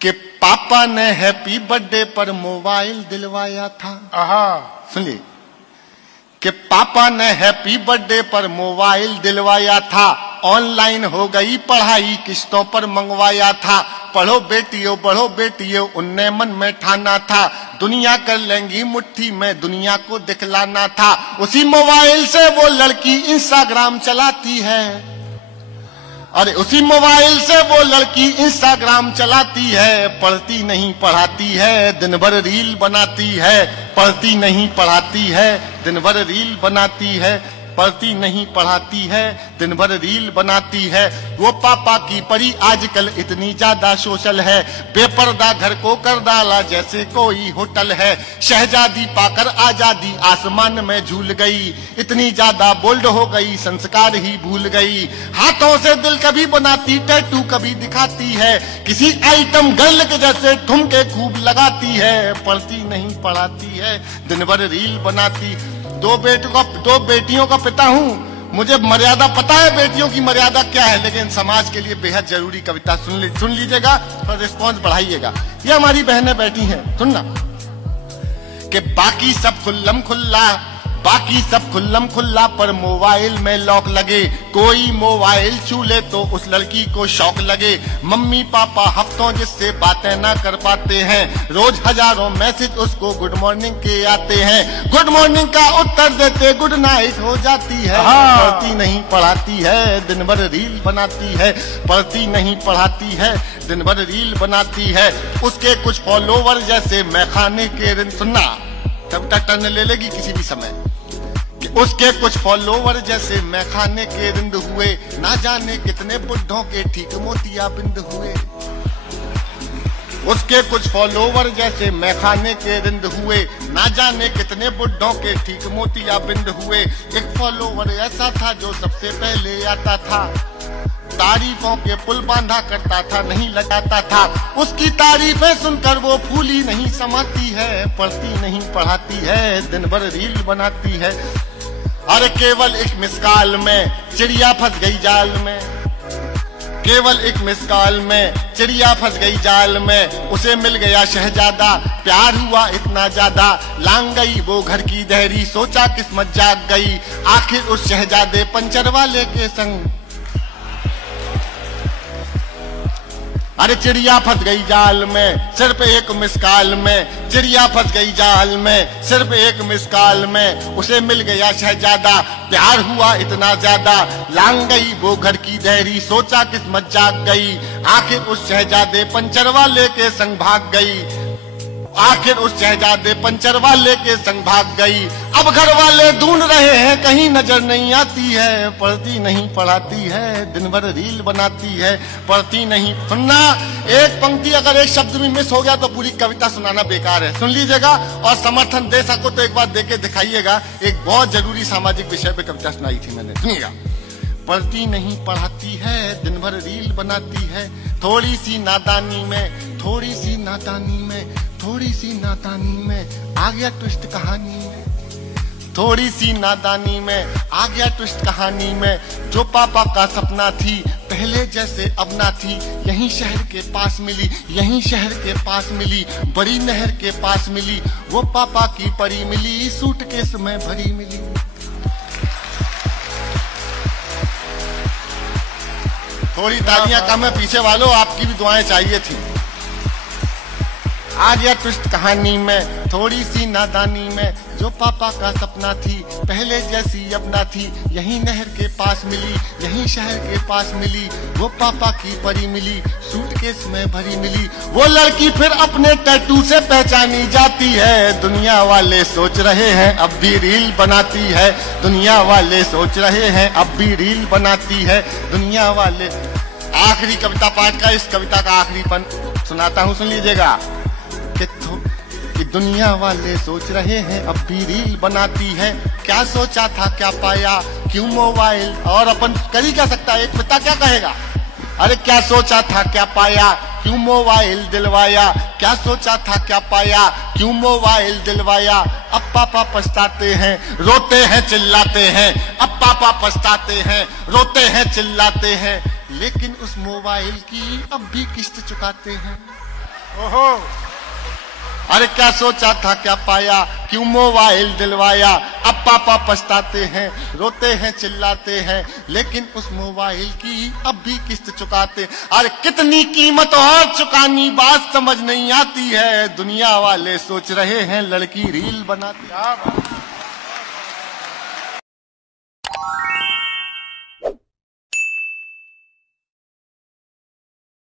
कि पापा ने हैप्पी बर्थडे पर मोबाइल दिलवाया था। सुनिए कि पापा ने हैप्पी बर्थडे पर मोबाइल दिलवाया था, ऑनलाइन हो गई पढ़ाई किस्तों पर मंगवाया था। पढ़ो बेटियों बढ़ो बेटियों उनने मन में ठाना था, दुनिया कर लेंगी मुट्ठी में दुनिया को दिखलाना था। उसी मोबाइल से वो लड़की इंस्टाग्राम चलाती है, अरे उसी मोबाइल से वो लड़की इंस्टाग्राम चलाती है। पढ़ती नहीं पढ़ाती है, दिन भर रील बनाती है। पढ़ती नहीं पढ़ाती है, दिन भर रील बनाती है। पढ़ती नहीं पढ़ाती है, दिन भर रील बनाती है। वो पापा की परी आजकल इतनी ज्यादा सोशल है, बेपर्दा घर को कर डाला जैसे कोई होटल है। शहजादी पाकर आजादी आसमान में झूल गई, इतनी ज्यादा बोल्ड हो गई संस्कार ही भूल गई। हाथों से दिल कभी बनाती, टैटू कभी दिखाती है, किसी आइटम गर्ल के जैसे ठुमके खूब लगाती है। पढ़ती नहीं पढ़ाती है, दिन भर रील बनाती। दो बेटियों का पिता हूँ, मुझे मर्यादा पता है बेटियों की मर्यादा क्या है, लेकिन समाज के लिए बेहद जरूरी कविता सुन लीजिएगा और रिस्पॉन्स बढ़ाइएगा। ये हमारी बहनें बैठी हैं, सुनना कि बाकी सब खुल्लम खुल्ला पर मोबाइल में लॉक लगे। कोई मोबाइल छू ले तो उस लड़की को शौक लगे। मम्मी पापा हफ्तों जिससे बातें ना कर पाते हैं, रोज हजारों मैसेज उसको गुड मॉर्निंग के आते हैं। गुड मॉर्निंग का उत्तर देते गुड नाइट हो जाती है। पढ़ती नहीं पढ़ाती है, दिन भर रील बनाती है। पढ़ती नहीं पढ़ाती है, दिन भर रील बनाती है। उसके कुछ फॉलोवर जैसे मैं खाने के रिंद, सुनना तब तक टर्न ले लेगी किसी भी समय, कि उसके कुछ फॉलोवर जैसे मैं खाने के रिंद हुए। ना जाने कितने बुढ़ों के ठीक मोतिया बिंद हुए। उसके कुछ फॉलोवर जैसे मैं खाने के रिंद हुए, ना जाने कितने बुढ़ों के ठीक मोतिया बिंद हुए। एक फॉलोवर ऐसा था जो सबसे पहले आता था, तारीफों के पुल बांधा करता था नहीं लगाता था। उसकी तारीफें सुनकर वो फूली नहीं समाती है। पढ़ती नहीं पढ़ाती है, दिन भर रील बनाती है। अरे केवल एक मिस कॉल में चिड़िया फंस गई जाल में, केवल एक मिस कॉल में चिड़िया फंस गई जाल में। उसे मिल गया शहजादा, प्यार हुआ इतना ज्यादा। लांग गई वो घर की देहरी, सोचा किस्मत जाग गई। आखिर उस शहजादे पंचर वाले के संग, अरे चिड़िया फंस गई जाल में सिर्फ एक मिस कॉल में। चिड़िया फंस गई जाल में सिर्फ एक मिस कॉल में। उसे मिल गया शहजादा, प्यार हुआ इतना ज्यादा। लांग गई वो घर की देहरी, सोचा किस्मत जाग गई। आखिर उस शहजादे पंचर वाले के संग भाग गई। आखिर उस शहजादे पंचर वाले के संग भाग गई। अब घर वाले ढूंढ रहे हैं, कहीं नजर नहीं आती है। पढ़ती नहीं पढ़ाती है, दिन भर रील बनाती है। पढ़ती नहीं, सुनना एक पंक्ति अगर एक शब्द भी मिस हो गया तो पूरी कविता सुनाना बेकार है। सुन लीजिएगा और समर्थन दे सको तो एक बार दे के दिखाइएगा। एक बहुत जरूरी सामाजिक विषय पे कविता सुनाई थी मैंने, सुनिएगा। पढ़ती नहीं पढ़ाती है, दिन भर रील बनाती है। थोड़ी सी नादानी में, थोड़ी सी नादानी में, थोड़ी सी नादानी में आ गया ट्विस्ट कहानी में। थोड़ी सी नादानी में आ गया ट्विस्ट कहानी में। जो पापा का सपना थी पहले जैसे अब ना थी। यहीं शहर के पास मिली, यहीं शहर के पास मिली। बड़ी नहर के पास मिली, वो पापा की परी मिली। सूटकेस में भरी मिली। थोड़ी तालियां कम है पीछे वालों, आपकी भी दुआएं चाहिए थी। आ गया ट्विस्ट कहानी में, थोड़ी सी नादानी में। जो पापा का सपना थी पहले जैसी अब ना थी। यहीं नहर के पास मिली, यहीं शहर के पास मिली। वो पापा की परी मिली, सूटकेस में भरी मिली। वो लड़की फिर अपने टैटू से पहचानी जाती है। दुनिया वाले सोच रहे हैं अब भी रील बनाती है। दुनिया वाले सोच रहे हैं अब भी रील बनाती है। दुनिया वाले, आखिरी कविता पाठ का, इस कविता का आखिरी पन सुनाता हूँ, सुन लीजिएगा। कि दुनिया वाले सोच रहे हैं अब भी रील बनाती है। क्या सोचा था क्या पाया, क्यों मोबाइल, और अपन कर ही क्या सकता है, एक पिता क्या कहेगा। अरे क्या सोचा था क्या पाया, क्यों मोबाइल दिलवाया। क्या सोचा था क्या पाया, क्यों मोबाइल दिलवाया। अब पापा पछताते हैं, रोते हैं चिल्लाते हैं। अब पापा पछताते हैं, रोते हैं चिल्लाते हैं। लेकिन उस मोबाइल की अब भी किस्त चुकाते हैं। ओहो, अरे क्या सोचा था क्या पाया, क्यों मोबाइल दिलवाया। अब पापा पछताते हैं, रोते हैं, चिल्लाते हैं, लेकिन उस मोबाइल की अब भी किस्त चुकाते। अरे कितनी कीमत और चुकानी, बात समझ नहीं आती है। दुनिया वाले सोच रहे हैं लड़की रील बनाती।